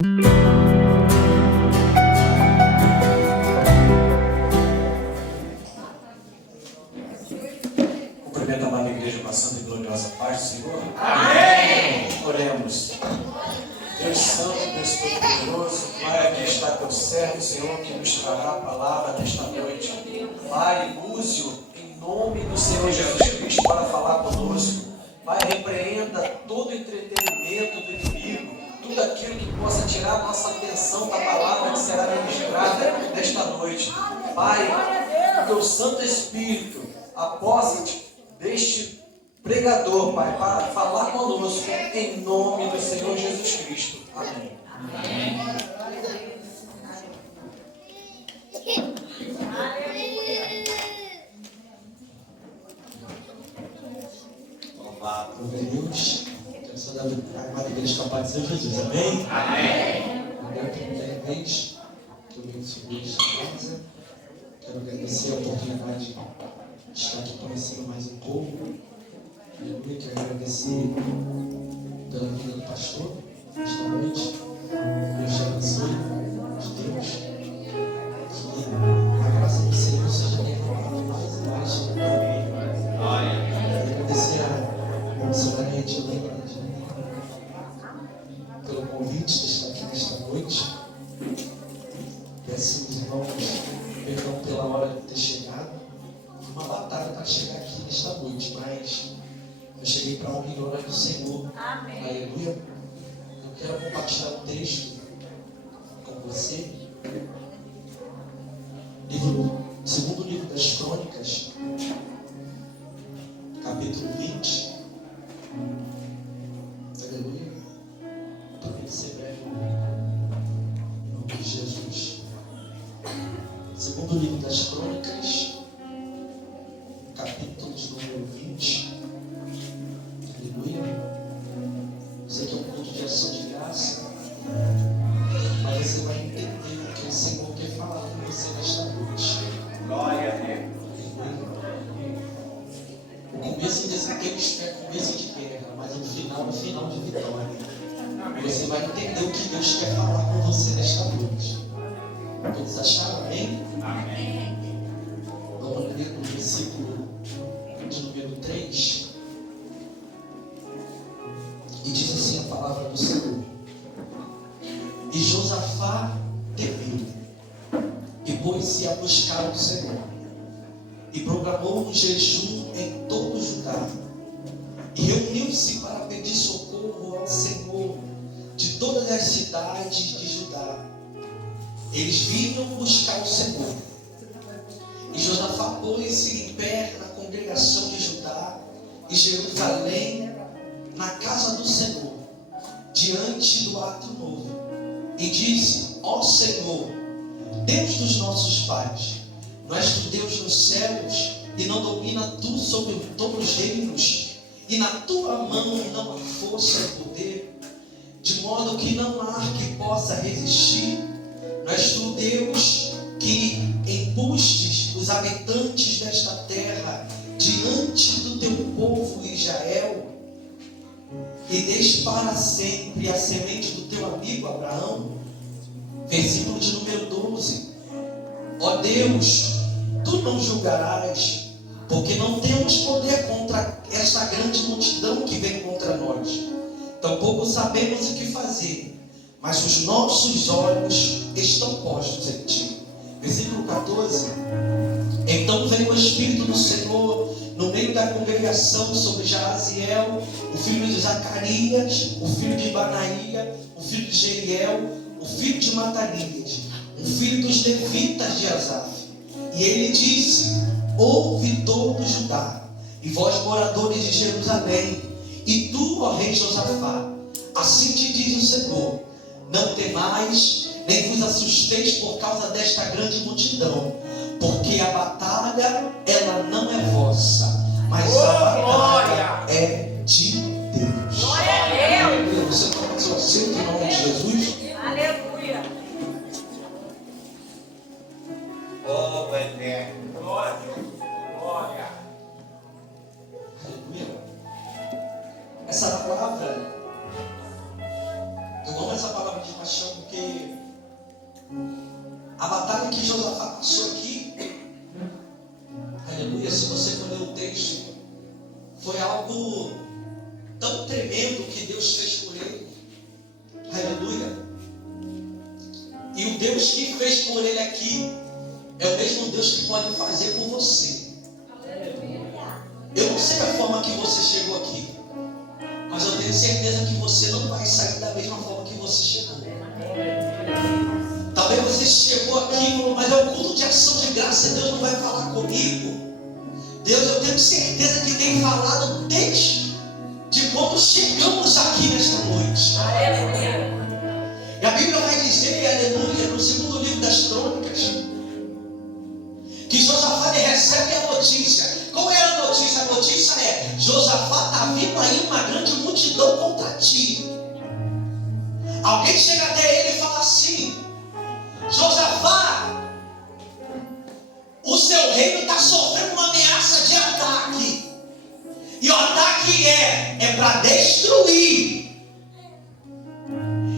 Cumprimento a amada igreja com a santa e gloriosa paz do Senhor. Amém! Oremos. Deus Santo, Deus Todo-Poderoso, Pai, aqui está teu servo, Senhor, que nos trará a palavra nesta noite. Pai, use-o em nome do Senhor Jesus Cristo para falar conosco. Pai, repreenda todo entretenimento do inimigo, tudo aquilo que possa tirar a nossa atenção da palavra que será ministrada nesta noite. Pai, teu Santo Espírito, aposa-te deste pregador, Pai, para falar conosco em nome do Senhor Jesus Cristo. Amém. Amém. Olá, glória a Deus. Quero saudar a amada igreja com a paz do Senhor Jesus. Amém? Amém. Agora é a primeira vez que eu venho subir esta casa. Quero agradecer a oportunidade de estar aqui conhecendo mais um pouco. Aleluia. Quero agradecer pela vida do pastor esta noite. Deus te abençoe, Deus. Que a graça do Senhor seja derramada mais e mais sobre a vida. Quero agradecer a missionária Edilene pelo convite de estar aqui nesta noite. Peço aos irmãos perdão pela hora de ter chegado. Foi uma batalha para chegar aqui nesta noite, mas eu cheguei para honrar a glória do Senhor. Amém. Aleluia. Eu quero compartilhar um texto com você. Segundo livro das Crônicas, capítulo 20. Aleluia. Para ser breve, em nome de Jesus. Segundo livro das Crônicas, capítulo número 20. Aleluia. Você que é um culto de ação de graça, mas você vai entender o que o Senhor quer falar com você nesta noite. Glória a Deus. O começo desse tempo é começo de guerra, mas o final é final de vitória. E você vai entender o que Deus quer falar com você nesta noite. Todos acharam? Amém? Amém. Vamos ler no versículo de número 3. E diz assim a palavra do Senhor. E Josafá temeu, e pôs-se a buscar o Senhor, e proclamou um jejum em todo Judá, e reuniu-se para pedir socorro ao Senhor de todas as cidades de Judá. Eles vinham buscar o Senhor. E Josafá pôs-se em pé na congregação de Judá e Jerusalém, na casa do Senhor, diante do átrio novo, e disse: ó Senhor, Deus dos nossos pais, não és tu Deus nos céus, e não domina tu sobre todos os reinos, e na tua mão não há força e poder, de modo que não há que possa resistir. Não és tu Deus que impustes os habitantes desta terra diante do teu povo Israel, e deste para sempre a semente do teu amigo Abraão. Versículo de número 12. Ó Deus, tu não julgarás, porque não temos poder contra esta grande multidão que vem contra nós. Tampouco sabemos o que fazer, mas os nossos olhos estão postos em ti. Versículo 14. Então veio o Espírito do Senhor no meio da congregação sobre Jaaziel, o filho de Zacarias, o filho de Banaía, o filho de Jeiel, o filho de Matanias, o filho dos levitas de Asaf. E ele disse: ouve todo Judá, e vós moradores de Jerusalém, e tu, ó rei Josafá, assim te diz o Senhor: não temais, nem vos assusteis por causa desta grande multidão, porque a batalha, ela não é vossa, mas a batalha é de Deus. Glória a Deus. Você toma o seu assento em nome de Jesus. Aleluia. Oh, eterno. Glória a Deus. Glória. Aleluia. Essa palavra, eu amo essa palavra de paixão, o Deus que fez por ele aqui é o mesmo Deus que pode fazer por você. Eu não sei a forma que você chegou aqui, mas eu tenho certeza que você não vai sair da mesma forma que você chegou. Talvez você chegou aqui e falou, mas é um culto de ação de graça, Deus não vai falar comigo. Deus, eu tenho certeza que tem falado desde quando chegamos aqui nesta noite. E a Bíblia vai dizer, aleluia, no segundo livro das Crônicas, que Josafá recebe a notícia. Qual era a notícia? A notícia é: Josafá, está vindo aí uma grande multidão contra ti. Alguém chega até ele e fala assim: Josafá, o seu reino está sofrendo uma ameaça de ataque. E o ataque é para destruir.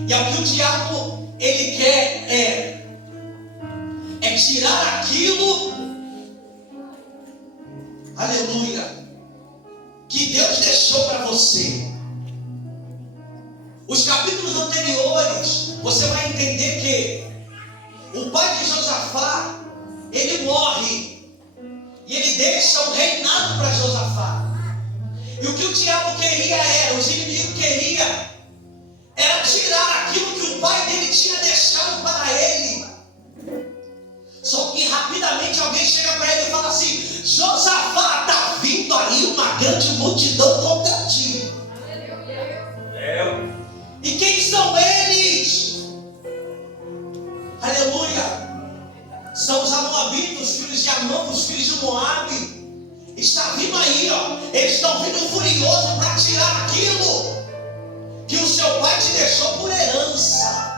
E é o que o diabo ele quer é tirar aquilo, aleluia, que Deus deixou para você. Os capítulos anteriores, você vai entender que o pai de Josafá, ele morre e ele deixa o reinado para Josafá. E o que o diabo queria os inimigos queriam, era tirar aquilo que o pai dele tinha deixado para ele. Só que rapidamente alguém chega para ele e fala assim: Josafá, está vindo aí uma grande multidão contra ti. E quem são eles? Aleluia. São os Amoabitas, os filhos de Amon, os filhos de Moabe. Está vindo aí, eles estão vindo furiosos para tirar aquilo que o seu pai te deixou por herança.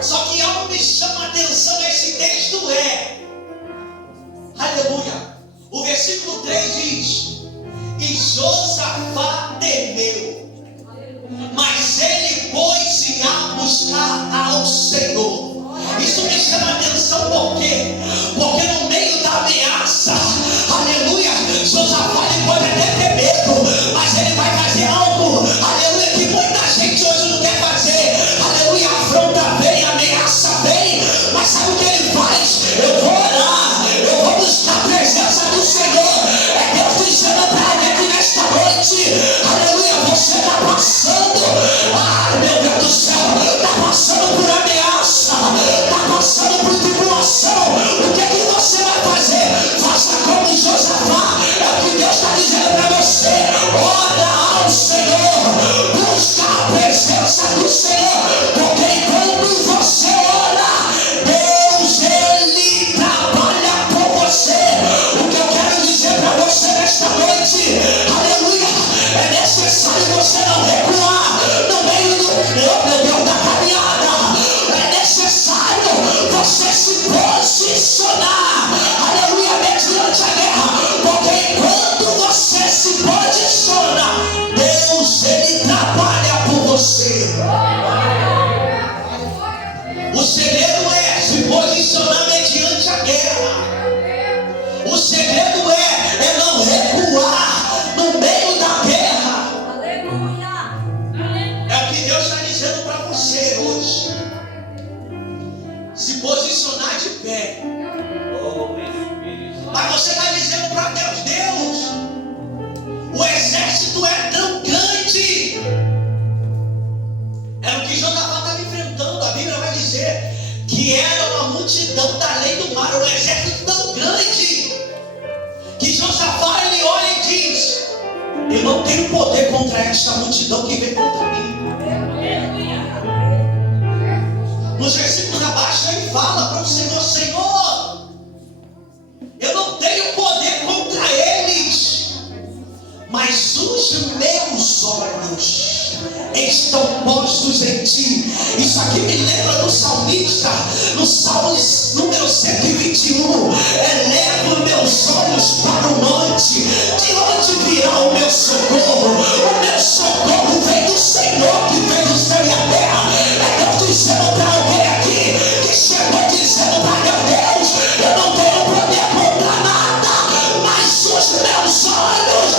Só que algo me chama a atenção nesse texto aleluia, o versículo 3 diz: e Josafá temeu, mas ele pôs-se a buscar ao Senhor. Isso me chama a atenção por quê? Porque no meio da ameaça, aleluia, Josafá ele pode até ter medo, mas ele vai fazer algo, aleluia, que muita gente hoje não quer fazer. Aleluia, a afronta vem, a ameaça vem, mas sabe o que ele faz? Eu vou orar, eu vou buscar a presença do Senhor. É Deus dizendo para alguém aqui nesta noite, aleluia, você está passando, meu Deus do céu, está passando por ameaça, está passando por tribulação. O que é que você vai fazer? Faça como Josafá. É o que Deus está dizendo para você. Ora ao Senhor, busca a presença do Senhor, porque enquanto você ora, Deus ele trabalha por você. O que eu quero dizer para você nesta noite, aleluia, é necessário você não recuar no meio do da caminhada. É necessário você se posicionar, aleluia, mediante a guerra, porque enquanto você se posiciona, Deus ele trabalha por você. O segredo é se posicionar mediante a guerra. O segredo é não recuar no meio da guerra. É o que Deus está dizendo para você hoje. Se posicionar de pé. Mas você está dizendo para Deus, o exército é tão grande. É o que Josafá estava enfrentando. A Bíblia vai dizer que era uma multidão da além do mar, um exército tão grande, que Josafá ele olha e diz: eu não tenho poder contra esta multidão que vem contra mim. Nos versículos abaixo ele fala para o Senhor: Senhor, eu não tenho poder contra eles, mas os meus olhos estão postos em ti. Isso aqui me lembra do salmista, no Salmo número 121. Elevo meus olhos para o monte, de onde virá o meu socorro? O meu socorro vem do Senhor que fez o céu e a terra. É Deus dizendo para alguém aqui que chegou dizendo para Deus: eu não tenho poder contra nada, mas os meus olhos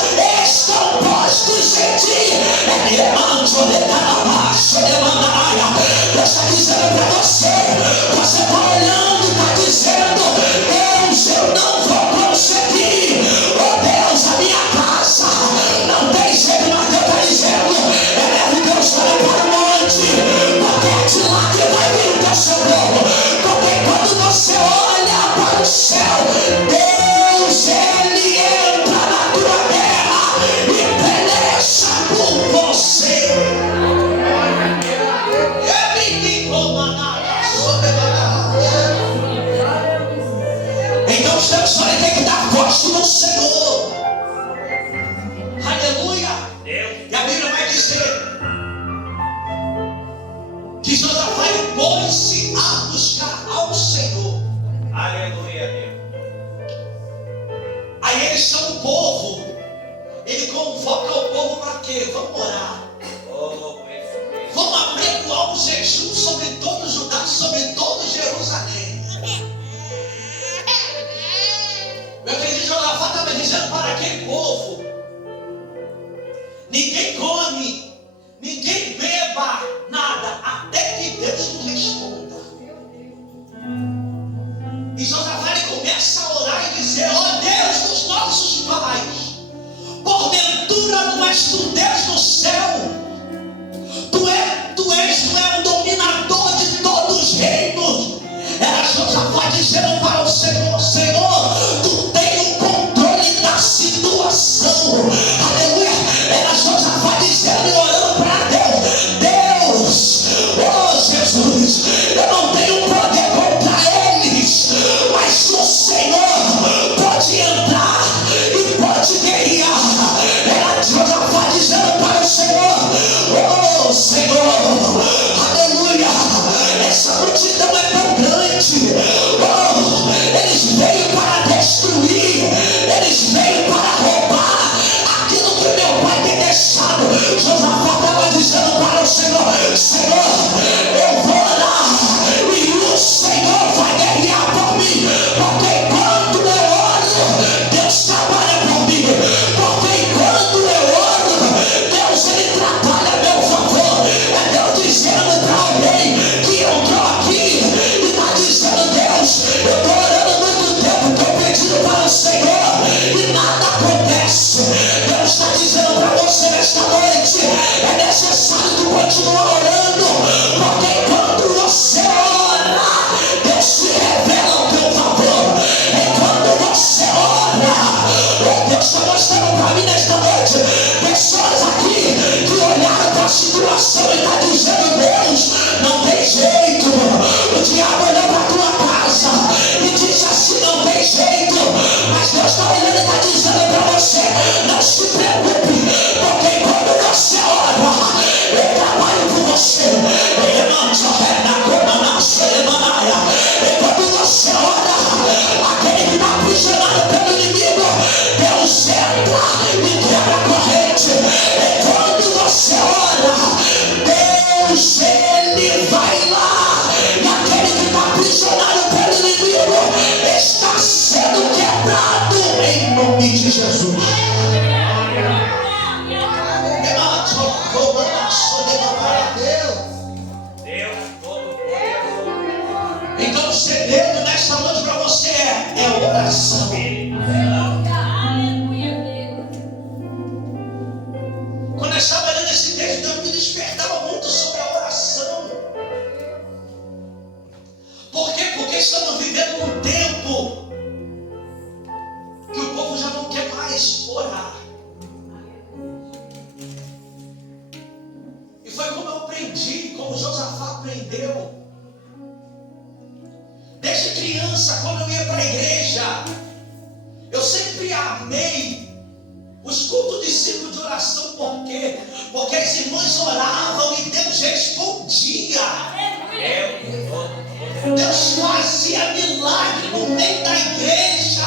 estão postos em ti. Deus está dizendo para e vai lá. E aquele que está aprisionado pelo inimigo está sendo quebrado em nome de Jesus. Então o segredo nesta noite para você é oração. Quando eu estava lendo esse texto, Deus me despertava muito sobre a oração. Por quê? Porque estamos vivendo um tempo que o povo já não quer mais orar. E foi como eu aprendi, como Josafá aprendeu. Desde criança, quando eu ia para a igreja, eu sempre amei os cultos de ciclo de oração. Por quê? Porque as irmãs oravam e Deus respondia. Deus fazia milagre no meio da igreja.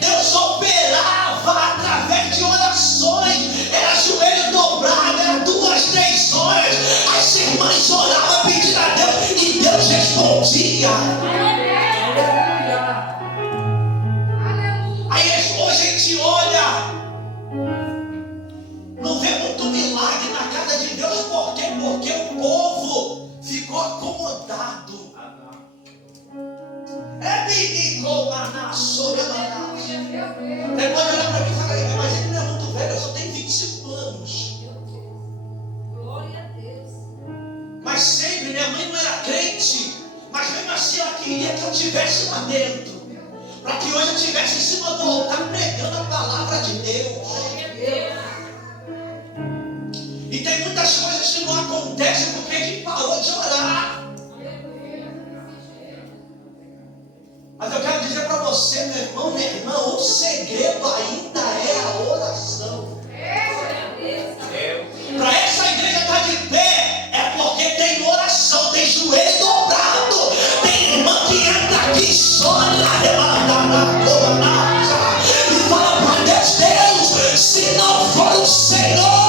Deus operava através de orações. Era joelho dobrado, era 2, 3 horas. As irmãs oravam pedindo a Deus e Deus respondia. Aí hoje a gente olha, não vê muito milagre na casa de Deus. Por quê? Porque o povo ficou acomodado. É bíblico, depois olha para mim e fala, mas ele não é muito velho, eu só tenho 25 anos. Glória a Deus. Mas sempre, minha mãe não era crente, mas mesmo assim ela queria que eu estivesse lá dentro, para que hoje eu estivesse em cima do altar pregando a palavra de Deus. E tem muitas coisas que não acontecem porque a gente parou de orar. Mas eu quero dizer para você, meu irmão, minha irmã, o segredo ainda é a oração. Para essa igreja estar de pé, é porque tem oração, tem joelho dobrado, tem irmã que entra aqui e chora, e fala para Deus, Deus, se não for o Senhor.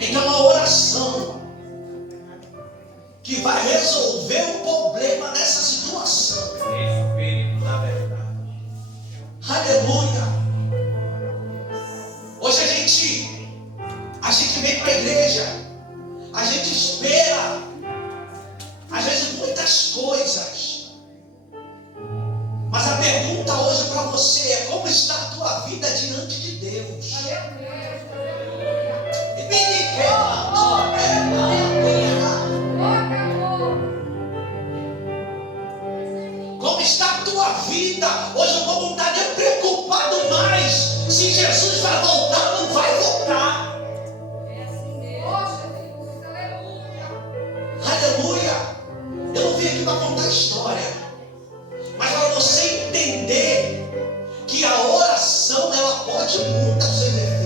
Então a oração que vai resolver o problema nessa situação. Espírito da verdade. Aleluia. Hoje a gente vem para a igreja, a gente espera às vezes muitas coisas, mas a pergunta hoje para você é: como está a tua vida diante de Deus? Como está a tua vida? Hoje o povo não está nem preocupado mais se Jesus vai voltar ou não vai voltar. Aleluia. Eu não vim aqui para contar história, mas para você entender que a oração ela pode mudar seus efeitos.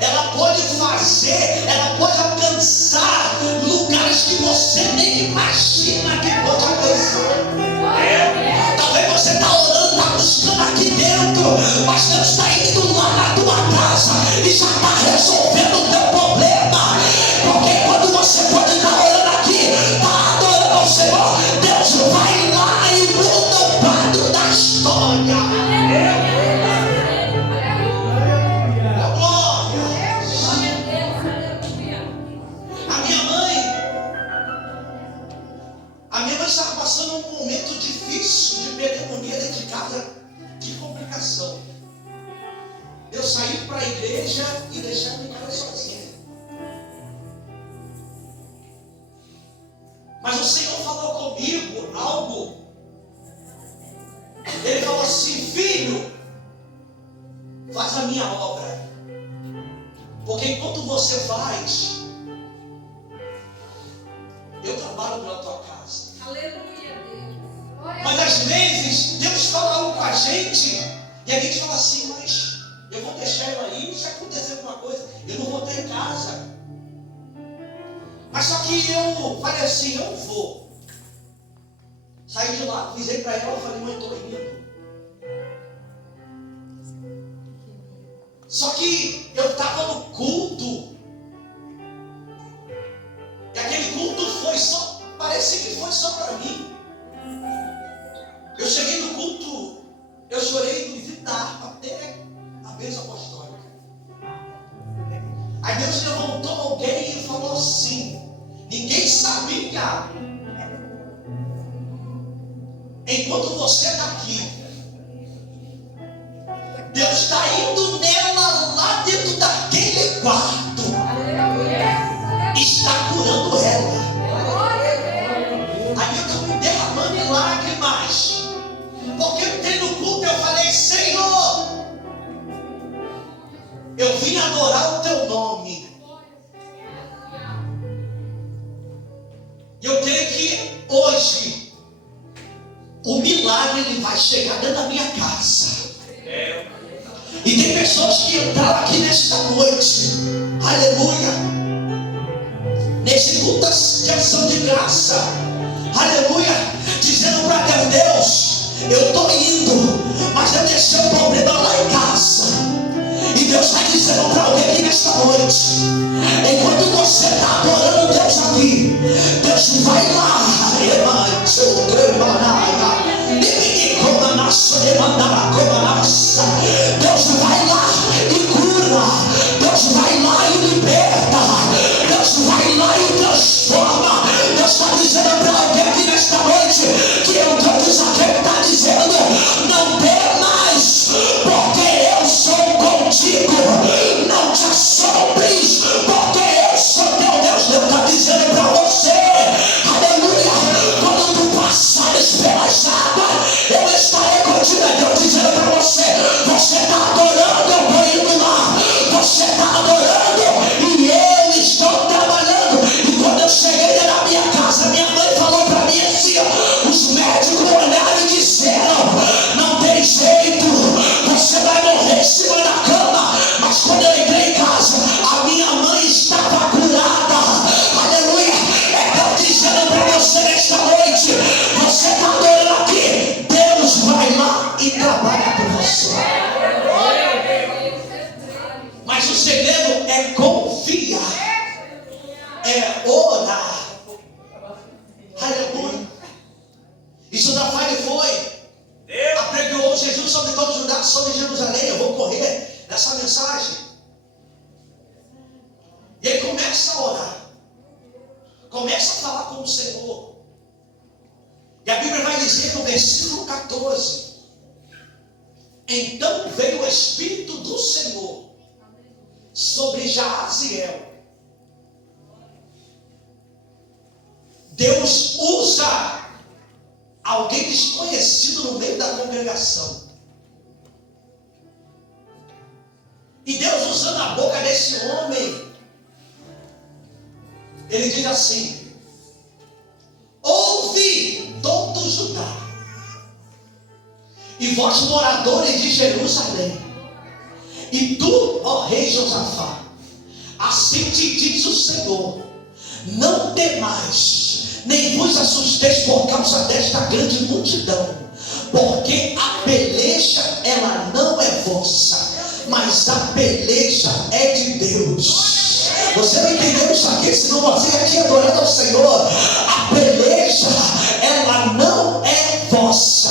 Ela pode fazer, ela pode alcançar lugares que você nem imagina que pode alcançar. Talvez você está orando, está buscando aqui dentro, mas Deus está indo lá na tua casa e já está resolvendo o teu problema. Porque quando você pode estar orando aqui, está adorando ao Senhor, Deus vai lá e muda o quadro da história. A minha mãe estava passando um momento difícil de pneumonia dentro de casa, de complicação. Eu saí para a igreja e deixei a minha casa sozinha. Mas o Senhor falou comigo algo. Ele falou assim: filho, faz a minha obra. Porque enquanto você faz, eu trabalho pela tua casa. Aleluia, Deus. Mas às vezes Deus fala algo com a gente e a gente fala assim: mas eu vou deixar ela aí, se acontecer alguma coisa, eu não vou estar em casa. Mas só que eu falei assim: eu vou. Saí de lá, avisei para ela, falei: mãe, estou indo. Só que eu estava no culto. E aquele culto foi só, parece que foi só para mim. Eu cheguei no culto, eu chorei do ouvido da harpa até a bênção apostólica. Aí Deus levantou alguém e falou assim: ninguém sabia. Enquanto você está aqui, Deus está indo nela lá dentro daquele quarto. Está curando ela. Aí eu estou me derramando em lágrimas. Porque eu entrei no culto e eu falei: Senhor, eu vim adorar o teu nome. E eu creio que hoje o milagre ele vai chegar dentro da minha casa. E tem pessoas que entraram aqui nesta noite, aleluia, nesse culto de ação de graça, aleluia, dizendo para Deus: eu estou indo, mas eu deixei um problema lá em casa. E Deus está dizendo para alguém aqui nesta noite: enquanto você está adorando Deus aqui, Deus vai lá, Deus vai lá e cura, Deus vai lá e liberta, Deus vai lá e transforma. Deus está dizendo para alguém aqui nesta noite que eu estou dizendo, está dizendo: não temas, porque eu sou contigo. Não te assombres, porque eu sou teu Deus. Deus está dizendo para você, aleluia, quando tu passares pelas águas, eu estarei contigo. Deus dizendo para você: você está adorando, eu estou indo lá. Você está adorando e eu estou trabalhando. E quando eu cheguei na minha casa, minha mãe falou para mim assim: os médicos olharam e disseram: não tem jeito, você vai morrer em cima da cama. Mas quando eu entrei em casa, a minha mãe estava curada. Aleluia. É Deus dizendo para você nesta noite: você está adorando aqui, Deus vai lá e trabalha por você. Mas o segredo é confiar, é orar. Aleluia. E Josafá foi, apregoou Jesus sobre todo Judá, sobre Jerusalém. Eu vou correr nessa mensagem. E ele começa a orar, começa a falar com o Senhor. E a Bíblia vai dizer no versículo 14: então veio o Espírito do Senhor sobre Jaaziel. Deus usa alguém desconhecido no meio da congregação. E Deus, usando a boca desse homem, ele diz assim: ouve todo Judá, e vós moradores de Jerusalém, e tu, ó rei Josafá, assim te diz o Senhor: não temais, nem vos assusteis por causa desta grande multidão, porque a peleja ela não é vossa, mas a peleja é de Deus. Você não entendeu isso aqui? Senão você já tinha adorado ao Senhor. A peleja ela não é vossa,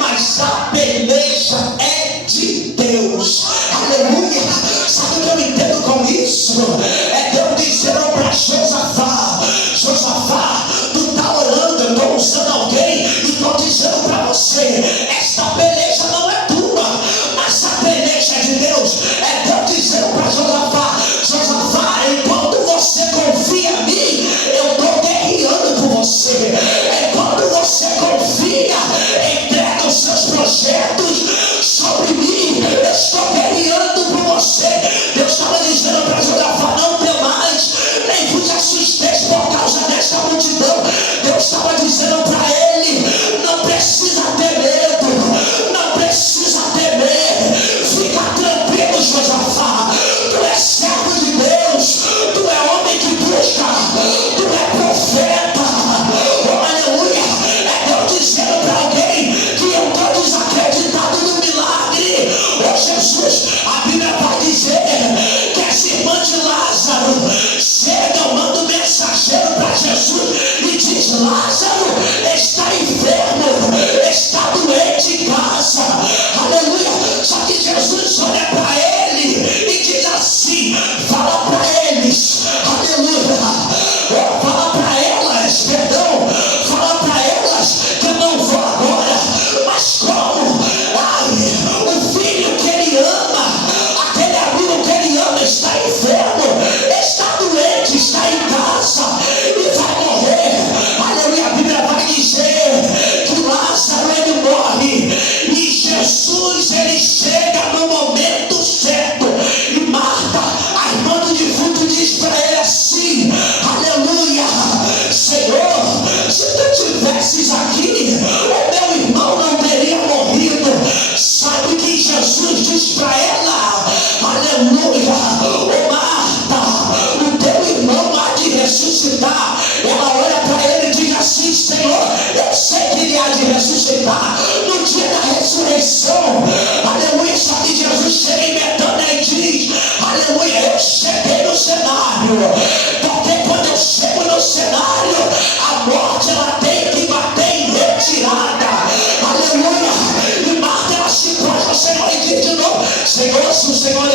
mas a peleja é de Deus. Aleluia. Sabe o que eu entendo com isso? É Deus dizendo para Josafá: Josafá, tu está orando, eu estou usando alguém e estou dizendo para você: esta peleja não é tua, mas a peleja é de Deus. É Deus dizendo para Josafá: Josafá, enquanto você confia em mim, eu estou guerreando por você.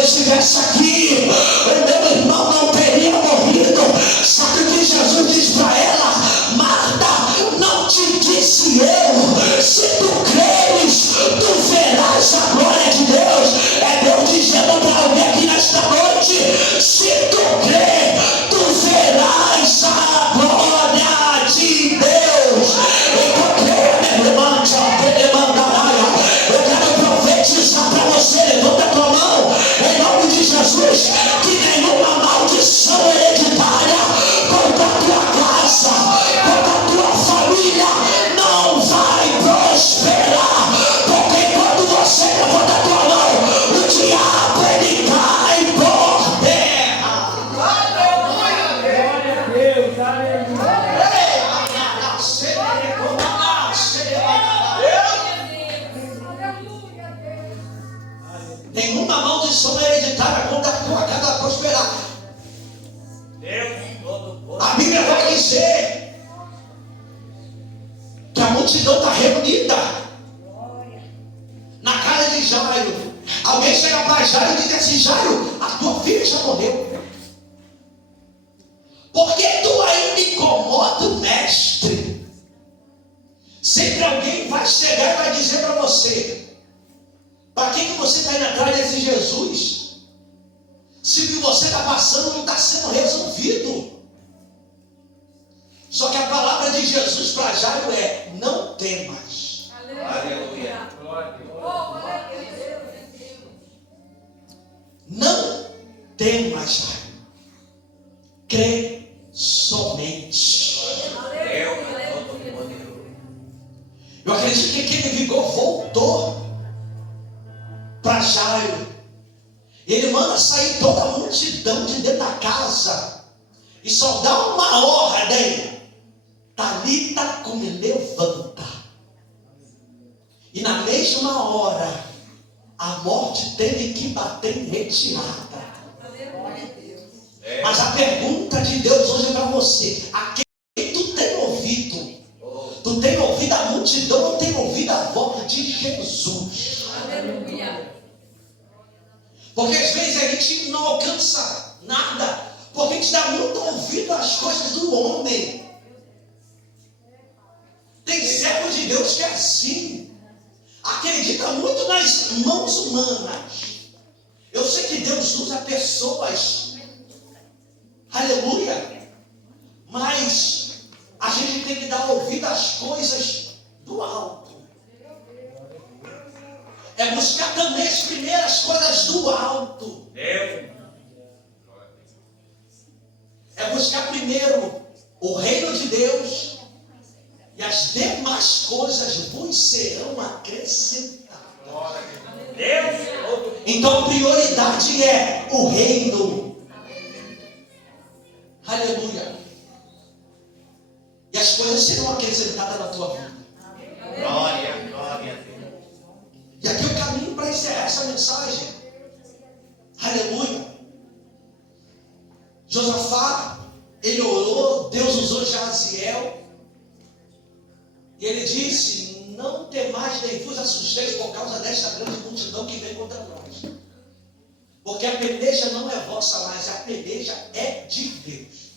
eu estivesse aqui, o meu irmão não teria morrido. Sabe o que Jesus diz para ela? Marta, não te disse eu, se tu creres, tu verás a glória de Deus. É Deus dizendo para alguém aqui nesta noite: se tu crer, tu verás a glória de Deus. Eu creio, meu irmão, eu quero profetizar para você. Levanta a tua mão em nome de Jesus, que nenhuma maldição hereditária contra a tua casa, contra a tua família não vai prosperar, porque quando você levanta a tua mão, o diabo ele cai por terra. Glória a Deus, aleluia. Nenhuma maldição hereditária contra a tua casa vai prosperar. A Bíblia vai dizer que a multidão está reunida na casa de Jairo. Alguém chega para Jairo e diz assim: Jairo, a tua filha já morreu. Por que tu ainda incomoda o mestre? Sempre alguém vai chegar e vai dizer para você: para que você está indo atrás desse Jesus? Se o que você está passando não está sendo resolvido. Só que a palavra de Jesus para Jairo é: não temas. Aleluia. Não temas, Jairo. Crê somente. Eu acredito que aquele vigor voltou para Jairo. Ele manda sair toda a multidão de dentro da casa e só dá uma ordem: Talita cum, levanta. E na mesma hora a morte teve que bater em retirada. Mas a pergunta de Deus hoje é para você: a quem tu tem ouvido? Tu tem ouvido a multidão ou tem ouvido a voz de Jesus? Aleluia. Porque às vezes a gente não alcança nada, porque a gente dá muito ouvido às coisas do homem. Tem servo de Deus que é assim, acredita muito nas mãos humanas. Eu sei que Deus usa pessoas, aleluia, mas a gente tem que dar ouvido às coisas do alto. É buscar também as primeiras coisas do alto. É buscar primeiro o reino de Deus, e as demais coisas vos serão acrescentadas. Então a prioridade é o reino. Aleluia. E as coisas serão acrescentadas na tua vida. Glória. E aqui o caminho para encerrar essa mensagem. Aleluia. Josafá, ele orou, Deus usou Jaziel. E ele disse: não temais nem vos assusteis por causa desta grande multidão que vem contra nós. Porque a peleja não é vossa, mas a peleja é de Deus.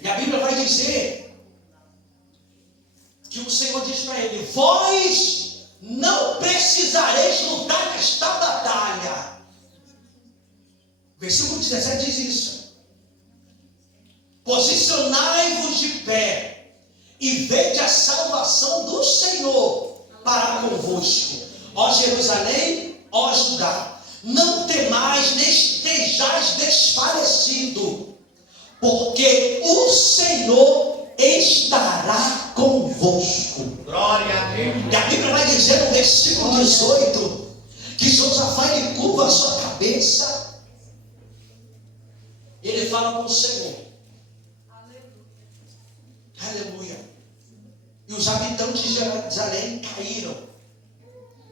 E a Bíblia vai dizer que o Senhor diz para ele: vós não precisareis lutar nesta batalha. Versículo 17 diz isso: posicionai-vos de pé e vede a salvação do Senhor para convosco, ó Jerusalém, ó Judá. Não temais, nem estejais desfalecido, porque o Senhor estará convosco. Glória a Deus. E a Bíblia vai dizer no versículo 18 que Josafá ele curva a sua cabeça, ele fala com o Senhor. Aleluia. E os habitantes de Jerusalém caíram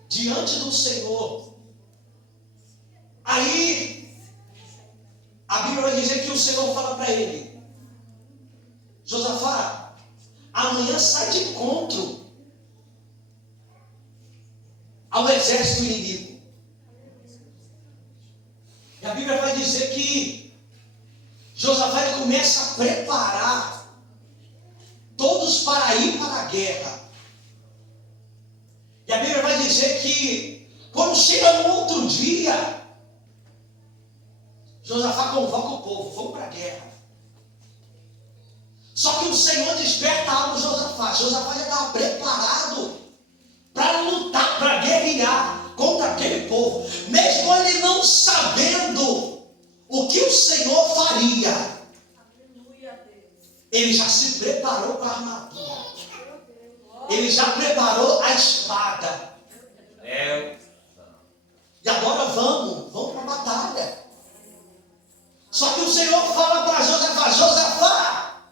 diante do Senhor. Aí a Bíblia vai dizer que o Senhor fala para ele: Josafá, amanhã sai de encontro ao exército inimigo. a Bíblia vai dizer que Josafá começa a preparar todos para ir para a guerra. E a Bíblia vai dizer que quando chega no outro dia, Josafá convoca o povo, vamos para a guerra. Só que o Senhor desperta algo no Josafá. Josafá já estava preparado para lutar, para guerrear contra aquele povo. Mesmo ele não sabendo o que o Senhor faria, ele já se preparou com a armadura. Ele já preparou a espada. E agora vamos para a batalha. Só que o Senhor fala para Josafá: Josafá,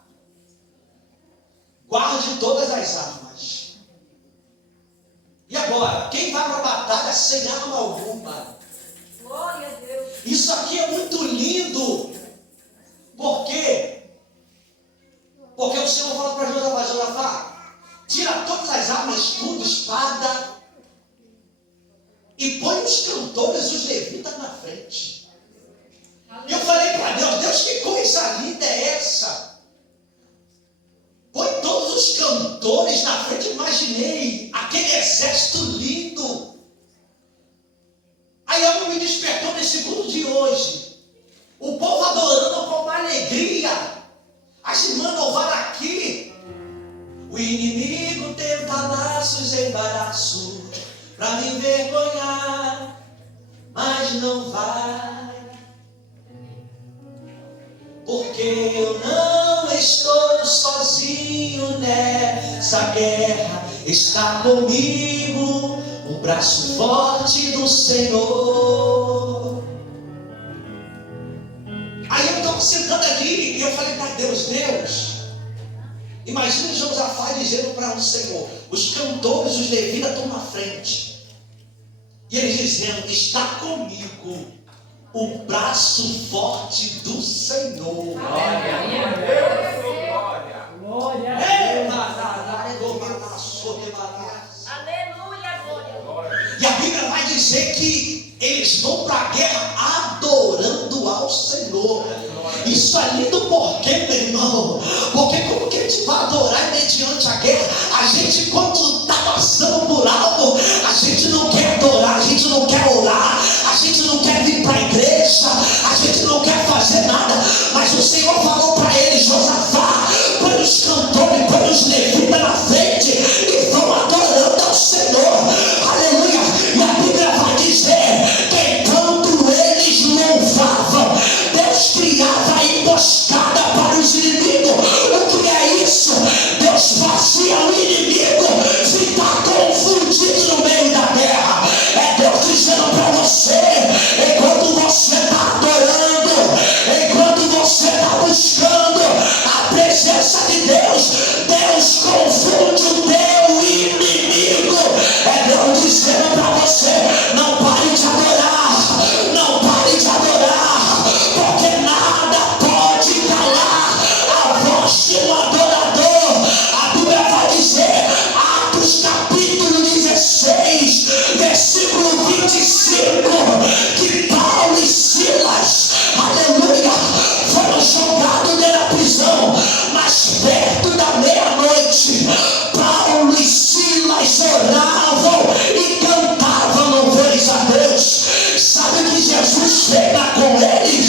guarde todas as armas. E agora, quem vai para a batalha sem arma alguma? Glória a Deus. Isso aqui é muito lindo. Por quê? Porque o Senhor fala para Josafá: Josafá, tira todas as armas, escudo, espada, e põe os cantores, os levitas na frente. E eu falei para Deus: Deus, que coisa linda é essa? Põe todos os cantores na frente. Imaginei aquele exército lindo. Aí algo me despertou nesse culto de hoje. O povo adorando com uma alegria. As irmãs louvaram aqui. O inimigo tenta laços e embaraço para me envergonhar, mas não vai. Porque eu não estou sozinho nessa guerra. Está comigo o braço forte do Senhor. Aí eu estava sentando ali e eu falei para Deus: Deus, imagina Josafá dizendo para o Senhor: os cantores, os levitas estão na frente. E eles dizendo: está comigo o braço forte do Senhor. Glória a Deus. Glória a Aleluia, glória. E a Bíblia vai dizer que eles vão para a guerra adorando ao Senhor. Isso é lindo por quê, meu irmão? Porque como que a gente vai adorar mediante a guerra? A gente, quando está passando por algo, a gente não quer adorar, a gente não quer orar, a gente não quer vir para a igreja, a gente não quer fazer nada. Mas o Senhor falou para eles: Josafá, põe os cantores, põe os levitas na frente e vão adorando ao Senhor. Aleluia. E a Bíblia vai dizer que enquanto eles louvavam, Deus criava a emboscada para os inimigos. O que é isso? Deus fazia o inimigo ficar confundido no meio da guerra. É Deus dizendo para você: enquanto você está adorando, enquanto você está buscando a presença de Deus, Deus confunde o teu inimigo. É Deus dizendo para você: não pare de adorar, não pare de adorar, porque nada pode calar a voz de um adorador. A Bíblia vai dizer, Atos capítulo 16, versículo 25, que Paulo e Silas, aleluia, foram jogados dentro da prisão, mas perto da meia-noite, Paulo e Silas oravam e cantavam louvores a Deus. Sabe o que Jesus fez lá com eles?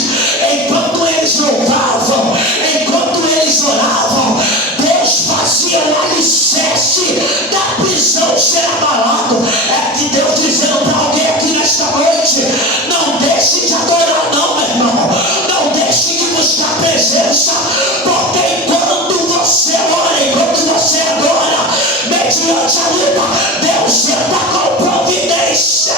Enquanto eles louvavam, enquanto eles oravam, Deus fazia o alicerce da prisão ser abalado. É que Deus dizendo para alguém aqui nesta noite: não deixe de adorar não, meu irmão. Não deixe de buscar a presença, porque enquanto você ora, enquanto você adora, mediante a luta, Deus entra com providência.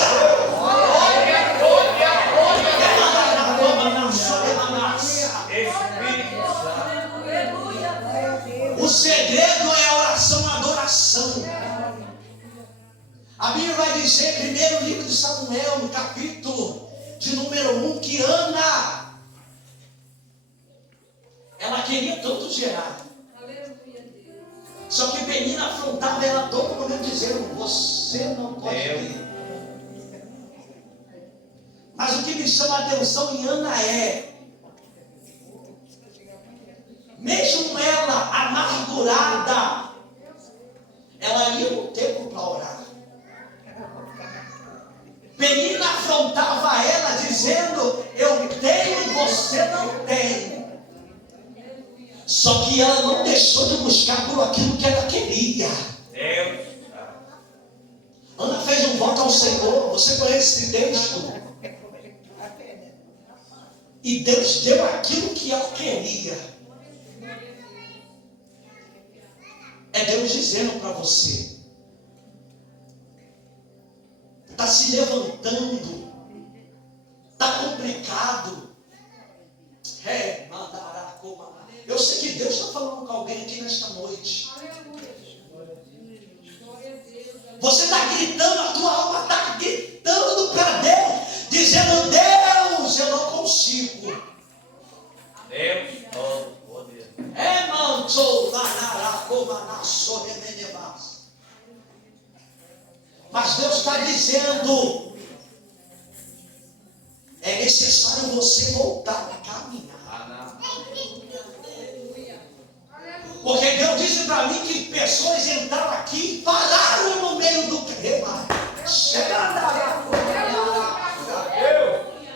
O segredo é a oração, a adoração. A Bíblia vai dizer, primeiro livro de Samuel, no capítulo de número 1, que Ana, ela queria tanto gerar. Só que Penina afrontava ela todo momento dizendo: você não pode vir. Mas o que me me chama a atenção em Ana mesmo ela amargurada, ela ia no templo para orar. Penina afrontava ela dizendo: eu tenho, você não tem. Só que ela não deixou de buscar por aquilo que ela queria. Ana fez um voto ao Senhor. Você conhece esse texto? E Deus deu aquilo que ela queria. É Deus dizendo para você: está se levantando, está complicado. Eu sei que Deus está falando com alguém aqui nesta noite. Você está gritando, a tua alma está gritando para Deus, dizendo: Deus, eu não consigo. Deus, poder. Mas Deus está dizendo: é necessário você voltar a caminhar. Porque Deus disse para mim que pessoas entraram aqui e pararam no meio do crema.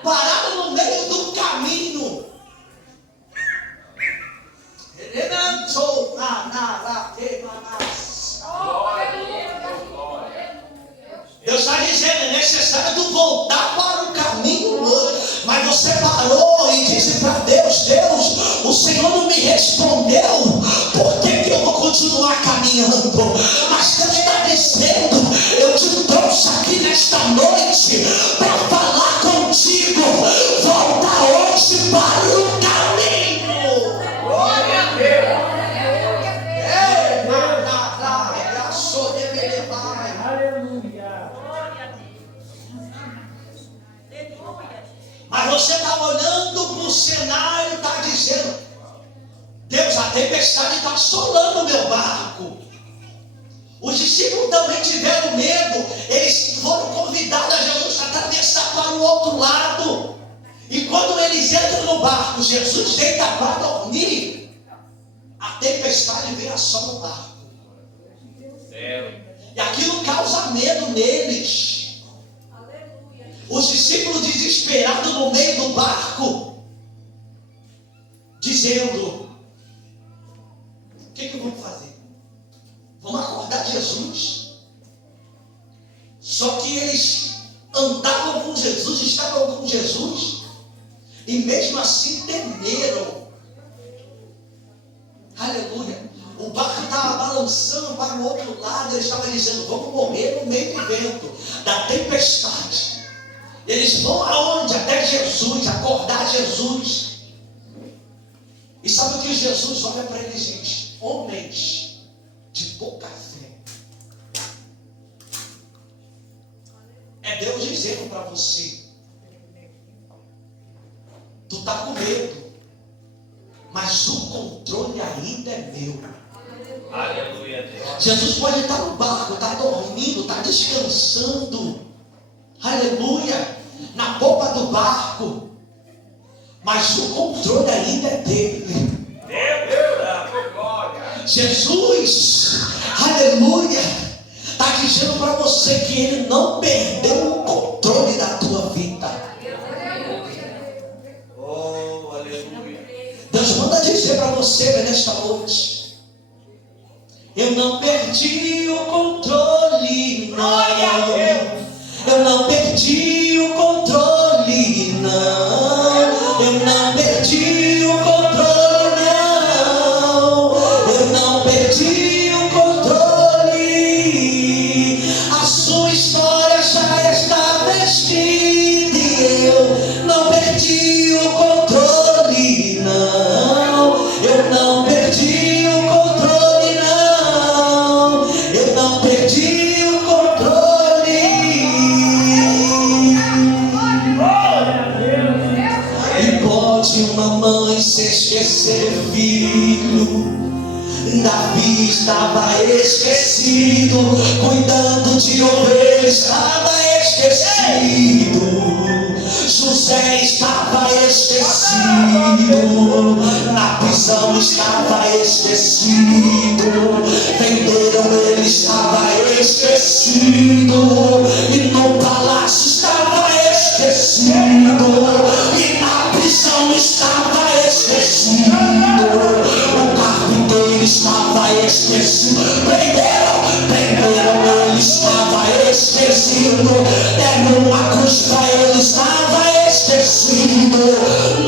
Pararam no meio do caminho. Deus está dizendo: é necessário tu voltar para o caminho hoje. Mas você parou e disse para Deus: Deus, o Senhor não me respondeu, por que eu vou continuar caminhando? Mas Deus está dizendo: eu te trouxe aqui nesta noite para falar contigo. Volta hoje para o caminho. Glória a Deus. Mas você está olhando para o cenário e está dizendo: Deus, a tempestade está assolando o meu barco. Os discípulos também tiveram medo. Eles foram convidados a Jesus a atravessar para o outro lado. E quando eles entram no barco, Jesus deita para dormir. A tempestade vem assola o barco. E aquilo causa medo neles. Os discípulos desesperados no meio do barco, dizendo: o que vamos fazer? Vamos acordar Jesus? Só que eles andavam com Jesus, estavam com Jesus, e mesmo assim temeram. Aleluia. O barco estava balançando para o outro lado. Eles estavam dizendo: vamos morrer no meio do vento, da tempestade. Eles vão aonde? Até Jesus, acordar Jesus. E sabe o que Jesus olha para eles e diz: homens de pouca fé. É Deus dizendo para você: tu está com medo, mas o controle ainda é meu. Aleluia, Deus. Jesus pode estar no barco, está dormindo, está descansando. Aleluia. Na popa do barco, mas o controle ainda é dele. Jesus, aleluia, está dizendo para você que ele não perdeu o controle da tua vida. Oh, aleluia. Deus manda dizer para você nesta noite: eu não perdi o controle, não. Eu não perdi o controle, não. Eu não perdi o controle, não. Eu não perdi o controle. A sua história já está vestida e eu não perdi o controle, não. Eu não perdi o controle, não. Eu não perdi o controle. Uma mãe se esquecer do filho. Davi estava esquecido, cuidando de ovelhas, estava esquecido. José Na prisão estava esquecido. Venderam, ele estava esquecido. E no palácio estava esquecido. E na prisão estava esquecido. O carpinteiro estava esquecido. Prenderam, ele estava esquecido. Deram uma cruz para ele, estava esquecido.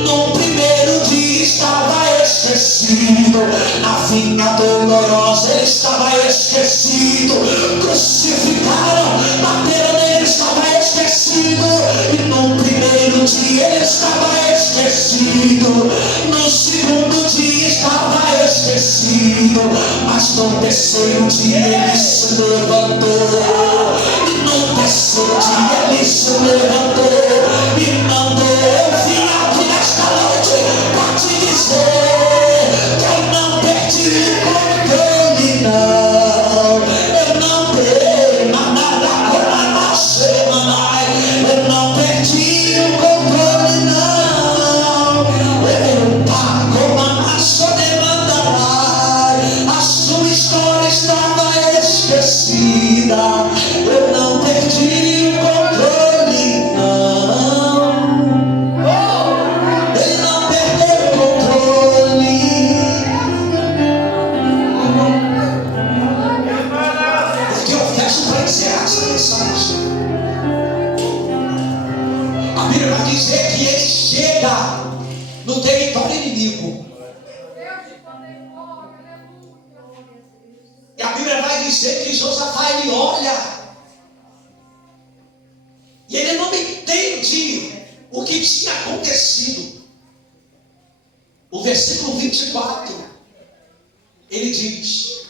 No primeiro dia estava esquecido. Na vinha dolorosa ele estava esquecido. Crucificaram, bateram nele, estava esquecido. E no primeiro dia ele estava esquecido. No segundo dia estava esquecido. Mas no terceiro dia ele se levantou. E no terceiro dia ele se levantou e mandou. Eu vim aqui nesta noite para te dizer que eu não perdi o controle, não. Eu não perdi nada na semana. Eu não perdi o controle, não. Eu pago uma demanda. A sua história estava esquecida. Eu não perdi o controle, não. Ele não perdeu o controle. Porque eu fecho para encerrar essa mensagem. A Bíblia vai dizer que ele chega no território inimigo. E a Bíblia vai dizer que Josafá, ele olha e ele não entende o que tinha acontecido. O versículo 24, ele diz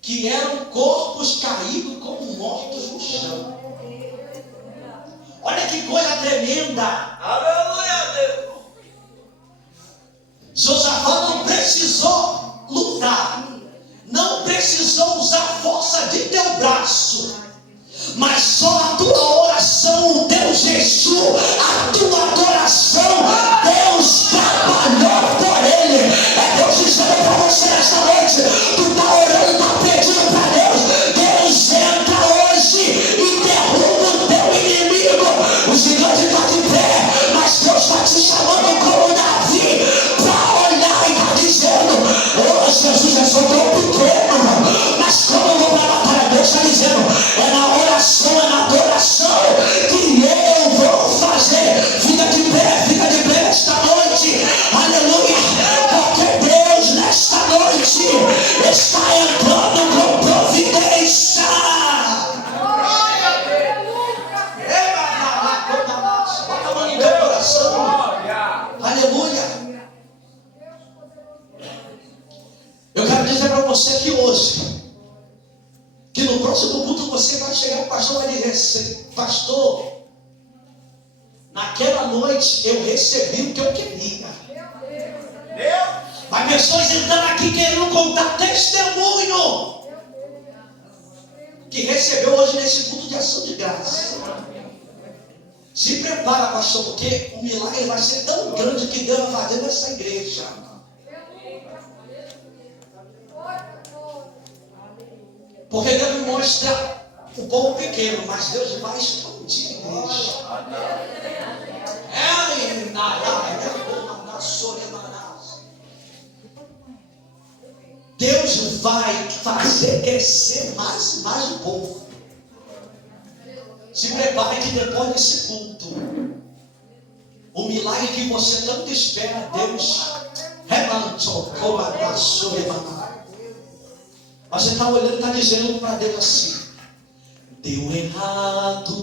que eram corpos caídos como mortos no chão. Olha que coisa tremenda. Aleluia, Deus. Josafá não precisou lutar, não precisou usar a força de teu braço, mas só a tua oração, o teu jejum, a tua adoração, Deus trabalhou por ele. É Deus dizendo para você nesta noite: tu está orando, está pedindo para Deus. Deus entra hoje e derruba o teu inimigo. O gigante está de pé, mas Deus está te chamando como Davi para olhar e está dizendo: oh Jesus, eu sou tão pequeno, mas como eu vou para a batalha? Deus está dizendo: é na oração, é na adoração que eu vou fazer. Fica de pé nesta noite, aleluia, porque Deus nesta noite está entrando com providência. Bota a mão no teu coração, aleluia. Eu quero dizer para você que hoje, que no próximo culto você vai chegar, o pastor vai dizer assim: pastor, naquela noite eu recebi o que eu queria. Mas pessoas entrando aqui querendo contar testemunho que recebeu hoje nesse culto de ação de graça. Se prepara, pastor, porque o milagre vai ser tão grande que Deus vai fazer nessa igreja. Porque Deus me mostra o povo pequeno, mas Deus vai expandir a igreja. Deus vai fazer crescer mais e mais o povo. Se prepare que depois desse culto, o milagre que você tanto espera, Deus remantou como a passou. Mas você está olhando e está dizendo para Deus assim: deu errado,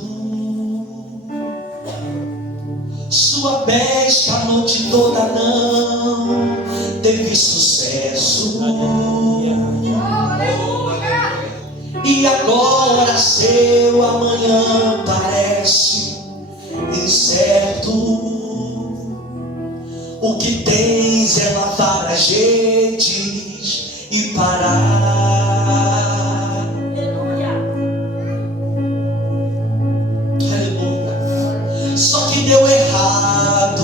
sua pesca a noite toda não teve sucesso. E agora seu amanhã parece incerto. O que tens é lavar as redes e parar. Aleluia. Só que deu errado,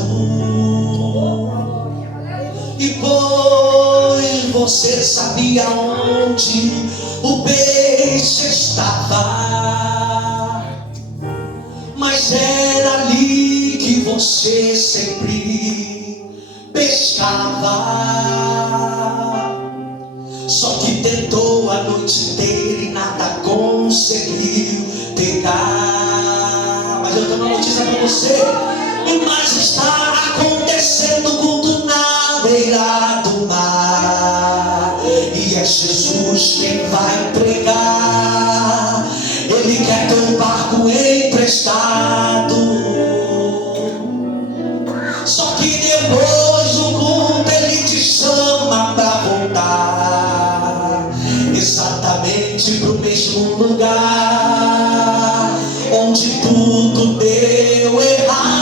sabia onde o peixe estava, mas era ali que você sempre pescava. Só que tentou a noite inteira e nada conseguiu pegar. Mas eu tenho uma notícia para você. Mas está acontecendo o culto na beira do mar, e é Jesus quem vai pregar. Ele quer teu barco emprestado. Só que depois do culto ele te chama para voltar exatamente pro mesmo lugar onde tudo deu errado.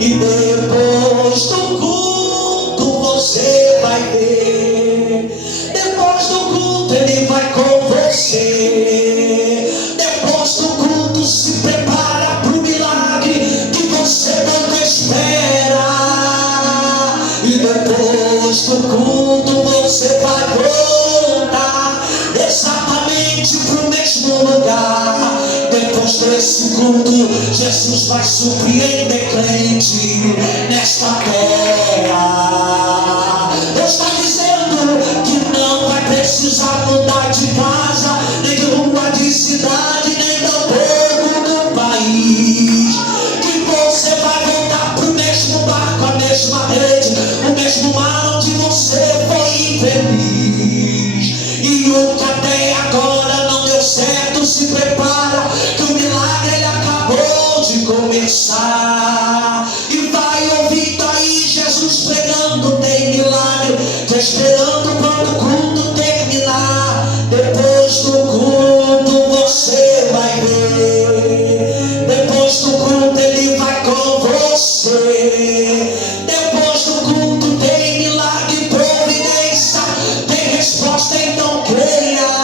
E depois do culto você vai ver. Depois do culto ele vai com você. Depois do culto se prepara pro milagre que você tanto espera. E depois do culto você vai voltar exatamente pro mesmo lugar. Depois desse culto, Jesus vai surpreender crente nesta terra. Deus está dizendo que não vai precisar mudar de casa, nem de rua, de cidade, nem tampouco do país. Que você vai voltar pro mesmo barco, a mesma rede, o mesmo mar onde você foi infeliz. E o que até agora não deu certo, se prepara, que o milagre ele acabou de começar. E vai ouvindo aí Jesus pregando, tem milagre te esperando quando o culto terminar. Depois do culto você vai ver. Depois do culto ele vai com você. Depois do culto tem milagre, providência, tem resposta, então creia.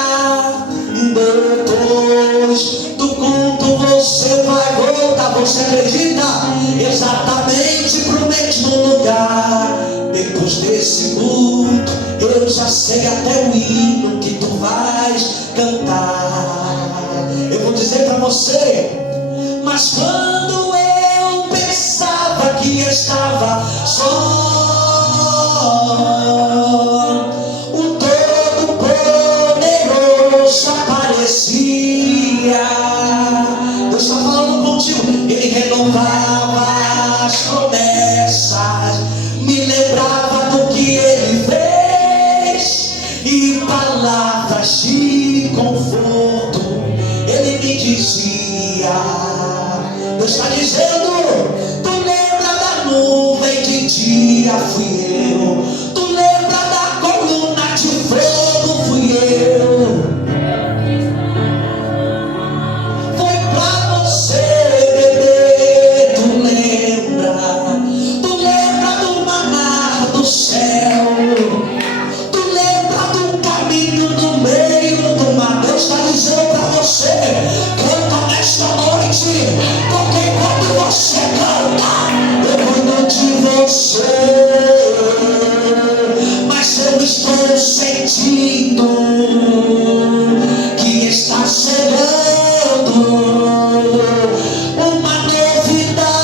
Depois do culto você vai voltar, você acredita? Exatamente pro mesmo lugar. Depois desse culto eu já sei até o hino que tu vais cantar. Eu vou dizer para você, mas quando eu pensava que estava só, o Todo-Poderoso aparecia. Deus está falando contigo. Ele renovava as promessas, me lembrava do que ele fez, e palavras de conforto ele me dizia. Deus está dizendo, tu lembra da nuvem de dia, fui eu. Tu lembra da coluna de fogo, fui eu. Foi pra você beber, tu lembra? Tu lembra do maná do céu? Tu lembra do caminho no meio do mar? Deus está dizendo pra você, canta nesta noite, porque quando você canta, eu cuido de você. Mas eu estou sentindo que está chegando uma novidade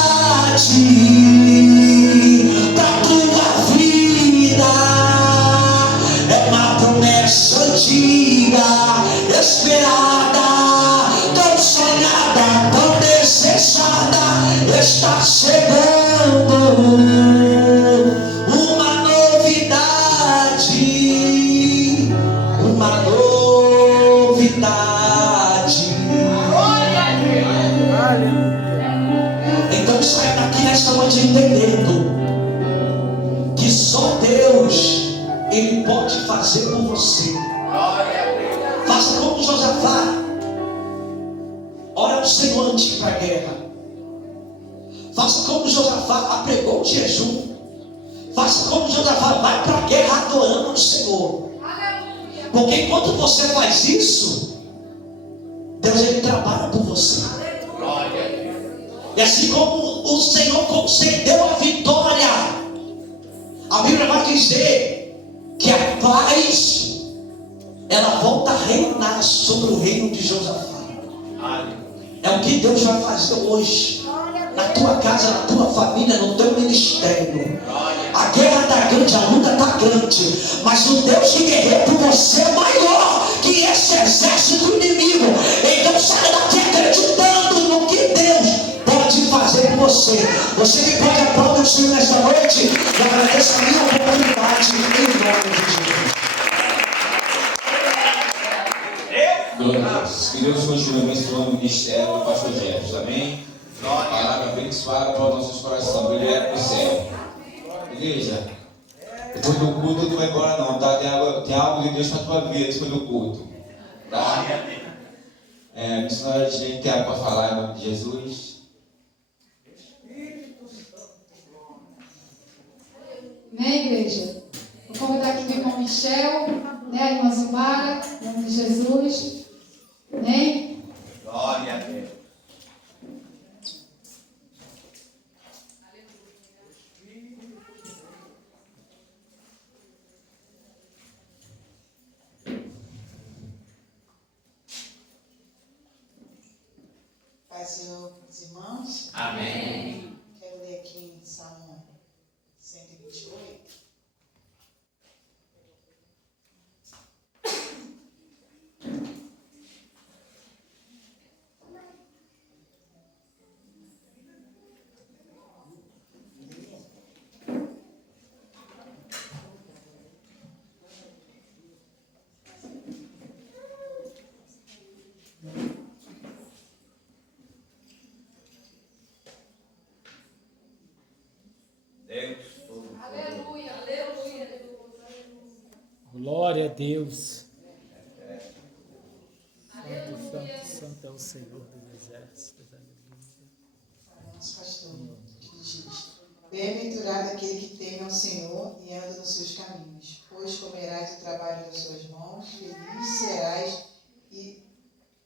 pra tua vida. É uma promessa antiga, esperada, tão sonhada, tão desejada. Está chegando uma novidade, uma novidade. Então saia daqui nesta noite entendendo que só Deus ele pode fazer por você. Faça como Josafá. Ora ao Senhor antes de ir para a guerra. Faça como Josafá apregou o jejum. Faça como Josafá, vai para a guerra adorando o Senhor. Porque enquanto você faz isso, Deus ele trabalha por você. E assim como o Senhor concedeu a vitória, a Bíblia vai dizer que a paz ela volta a reinar sobre o reino de Josafá. É o que Deus vai fazer hoje na tua casa, na tua família, no teu ministério. A guerra está grande, a luta está grande, mas o Deus que guerreia por você é maior que esse exército inimigo. Então saia daqui acreditando no que Deus pode fazer por você. Você que pode aplaudir o Senhor nesta noite, e agradeça a minha oportunidade em nome de Jesus. Que Deus continue abençoando o ministério do pastor Jefferson, amém? Palavra abençoada para os nossos corações, direto para o céu. Igreja, depois do culto tu não vai embora não, tá? Tem algo de Deus para a tua vida depois do culto, tá? Missionária Ednei tem algo para falar em nome de Jesus. Amém, igreja? Vou convidar aqui meu irmão Michel, né, a irmã Zumara, em nome de Jesus. Amém? Glória a Deus. Pai, Senhor, os irmãos. Amém. Quero ler aqui em Salmo 128. Aleluia, aleluia. Glória a Deus. Aleluia. Santo é o Senhor dos exércitos. Nosso pastor, que diz: bem-aventurado aquele que teme ao Senhor e anda nos seus caminhos, pois comerás o trabalho das suas mãos, feliz serás e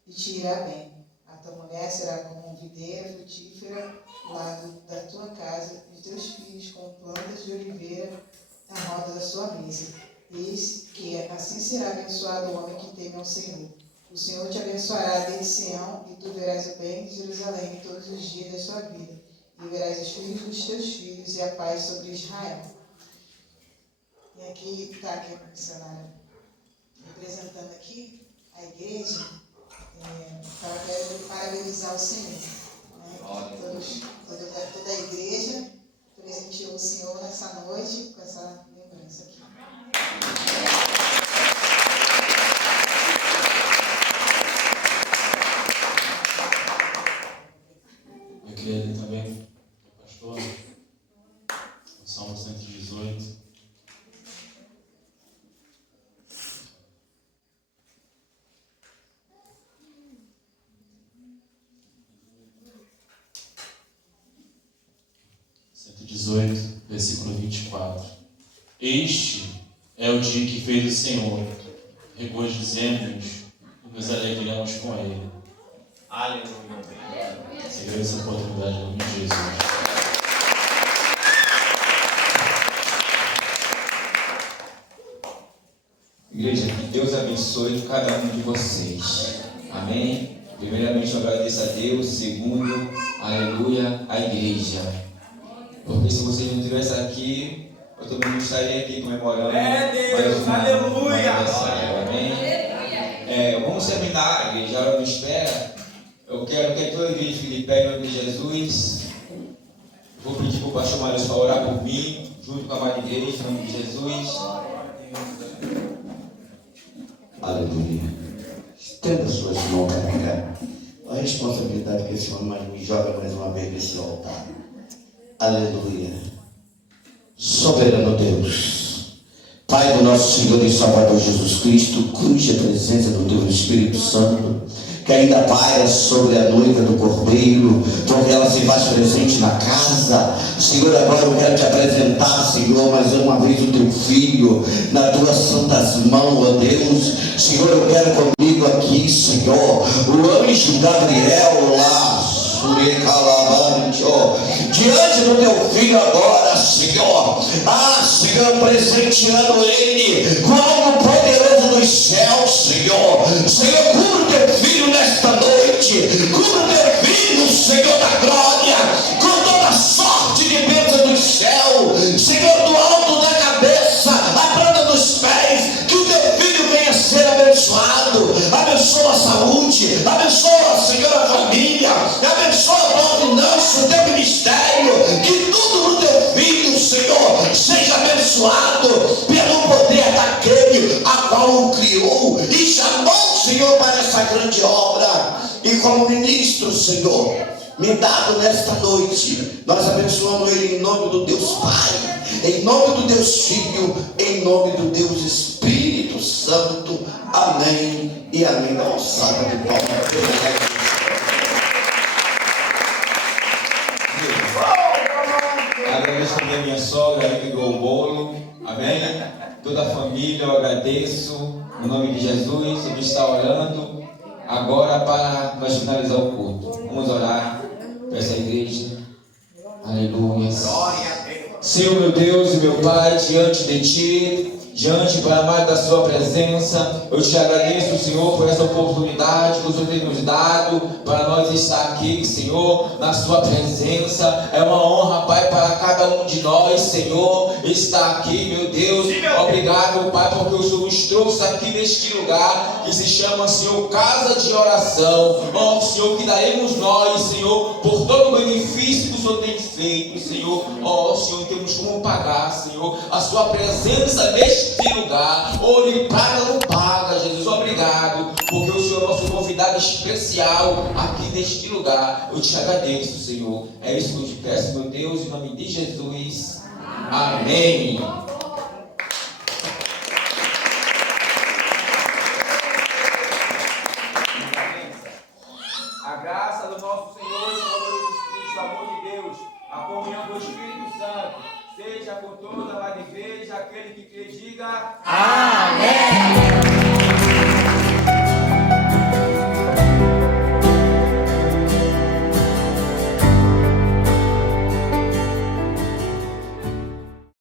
te irá bem. A tua mulher será como videira frutífera lá da tua casa, e teus filhos como plantas de oliveira na roda da sua mesa. Eis que assim será abençoado o homem que teme ao Senhor. O Senhor te abençoará desde Sião, e tu verás o bem de Jerusalém todos os dias da sua vida, e verás os filhos dos teus filhos e a paz sobre Israel. E aqui está aqui a missionária representando aqui a igreja, para parabenizar o Senhor. Né? Toda a igreja presenteou o Senhor nessa noite com essa lembrança aqui. Eu queria ler também, pastor, o Salmo 118. Versículo 24. Este é o dia que fez o Senhor, regozijemos e nos alegramos com ele. Aleluia. Segura essa oportunidade em nome de Jesus. Igreja, que Deus abençoe cada um de vocês. Amém? Primeiramente, eu agradeço a Deus. Segundo, aleluia, a igreja. Porque se vocês não estivessem aqui, eu também não estaria aqui comemorando Deus, aleluia. Amém? Vamos terminar, igreja. A hora não espera. Eu quero que toda a igreja fique de pé em nome de Jesus. Vou pedir para o pastor Marius para orar por mim, junto com a amada igreja, em nome de Jesus. Aleluia. Estenda suas mãos para cá. A responsabilidade que esse homem me joga mais uma vez nesse altar. Aleluia. Soberano Deus, Pai do nosso Senhor e Salvador Jesus Cristo, cuja presença do Teu Espírito Santo, que ainda paira sobre a noiva do Cordeiro, porque ela se faz presente na casa. Senhor, agora eu quero te apresentar, Senhor, mais uma vez o Teu Filho, nas Tuas santas mãos, ó Deus. Senhor, eu quero comigo aqui, Senhor, o anjo Gabriel lá diante do teu filho agora, Senhor. Senhor, presenteando ele com algo poderoso dos céus, Senhor. Senhor, cura o teu filho nesta noite. Cura o teu filho, Senhor da glória, com toda sorte de bênção do céu. Senhor, do alto da cabeça, a planta dos pés, que o teu filho venha ser abençoado. Abençoa a saúde, abençoa, Senhor, a família, abençoa a tua finança, o teu ministério, que tudo no teu filho, Senhor, seja abençoado pelo poder daquele a qual o criou e chamou, Senhor, para essa grande obra. E como ministro, Senhor, me dado nesta noite, nós abençoamos ele em nome do Deus Pai, em nome do Deus Filho, em nome do Deus Espírito Santo. Amém e amém. Dá uma salva de palmas. Agradeço também a minha sogra que pegou o bolo. Amém? Toda a família, eu agradeço. No nome de Jesus, ele está orando agora para nós finalizar o culto. Vamos orar para essa igreja. Aleluia. Senhor, meu Deus e meu Pai, diante de Ti, diante para mais da Sua presença, eu te agradeço, Senhor, por essa oportunidade que o Senhor tem nos dado para nós estar aqui, Senhor, na Sua presença. É uma honra, Pai, para cada um de nós, Senhor, estar aqui, meu Deus. Obrigado, Pai, porque o Senhor nos trouxe aqui neste lugar que se chama, Senhor, casa de oração. Ó, Senhor, que daremos nós, Senhor, por todo o benefício que o Senhor tem feito, Senhor. Ó, Senhor, temos como pagar, Senhor, a Sua presença neste lugar. Ou Ele paga ou não paga, Jesus. Obrigado, porque o Senhor é nosso convidado especial aqui neste lugar. Eu te agradeço, Senhor. É isso que eu te peço, meu Deus, em nome de Jesus. Amém. A graça do nosso Senhor e Salvador Jesus Cristo, o amor de Deus, a comunhão do Espírito Santo, seja com toda a igreja, aquele que crê, diga amém.